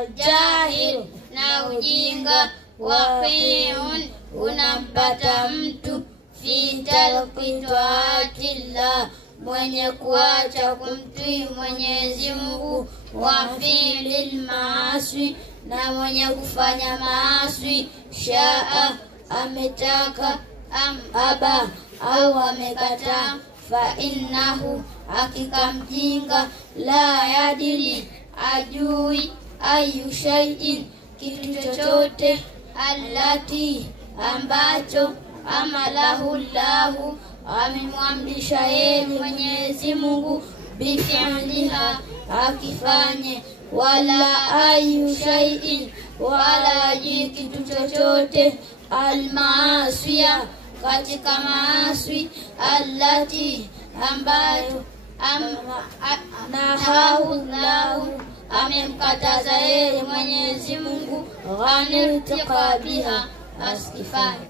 Waljahil, na ujinga. Waqi'un, unampata mtu fi tarki taatillah, mwenye kuacha kumtii Mwenyezi Mungu. Wa fi'lil maasi, na mwenye kufanya maasi. Shaa, ametaka. Am aba, au amekataa. Fa innahu, hakika mjinga. La yadili, ajui. Ayu shay'in, kitu chochote. Allati, ambacho. Amalahu Allahu, amemwamrisha yeye Mwenyezi Mungu. Bifi'liha, akifanye. Wala ayu shay'in, wala kitu chochote. Almaasiya, katika maasi. Allati, ambayo. Nahahu Allahu, amemkataza yeye Mwenyezi Mungu. Ghanirtika biha, asikifanye.